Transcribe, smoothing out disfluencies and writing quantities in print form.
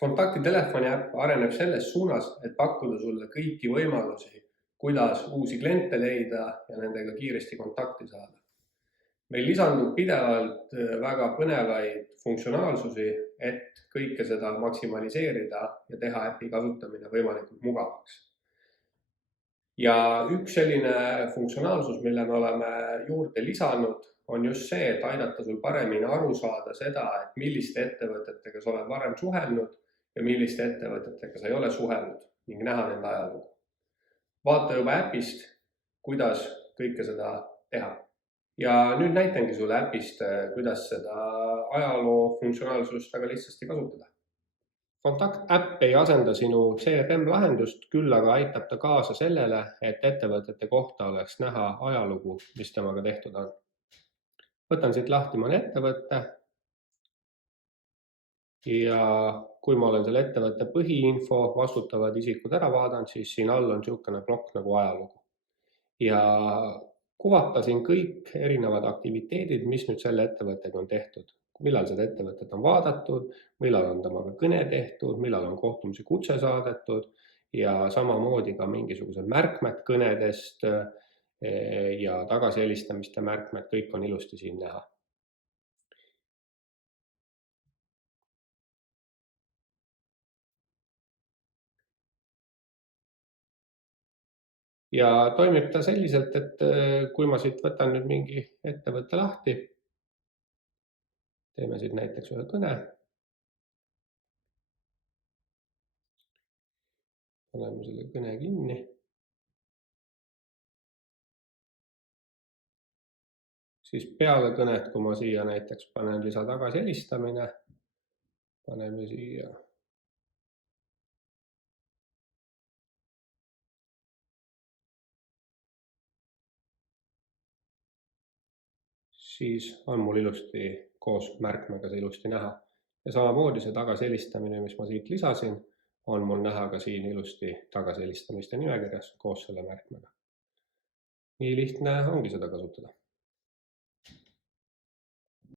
Kontaktitelefoni äpp areneb selles suunas, et pakkuda sulle kõiki võimalusi, kuidas uusi kliente leida ja nendega kiiresti kontakti saada. Meil lisandub pidevalt väga põnevaid funktsionaalsusi, et kõike seda maksimaliseerida ja teha äpi kasutamine võimalikult mugavaks. Ja üks selline funktsionaalsus, mille me oleme juurde lisanud, on just see, et aidata sul paremini aru saada seda, et milliste ettevõtetega sa oled varem suhelnud ja milliste ettevõtetega sa ei ole suhelnud ning näha nende ajalugu. Vaata juba äpist, kuidas kõike seda teha. Ja nüüd näitangi sulle äpist, kuidas seda ajaloo funktsionaalsust väga lihtsasti kasutada. Kontaktäpp ei asenda sinu CRM-lahendust, küll aga aitab ta kaasa sellele, et ettevõtete kohta oleks näha ajalugu, mis temaga tehtud on. Võtan siit lahti mõne ettevõtte ja kui ma olen selle ettevõtte põhiinfo, vastutavad isikud ära vaadanud, siis siin all on niisugune plokk nagu ajalugu. Ja kuvata siin kõik erinevad aktiviteedid, mis nüüd selle ettevõttega on tehtud. Millal seda ettevõtet on vaadatud, millal on temaga kõne tehtud, millal on kohtumise kutse saadetud ja samamoodi ka mingisugused märkmed kõnedest ja tagasihelistamiste märkmed, kõik on ilusti siin näha. Ja toimib ta selliselt, et kui ma siit võtan nüüd mingi ettevõtte lahti, teeme siit näiteks ühe kõne, paneme selle kõne kinni. Siis peale kõnet, kui ma siia näiteks panen lisa tagasihelistamine, paneme siia siis on mul ilusti koos märkmega see ilusti näha. Ja samamoodi see tagasihelistamine, mis ma siit lisasin, on mul näha ka siin ilusti tagasihelistamiste nimekirjas koos selle märkmega. Nii lihtne ongi seda kasutada.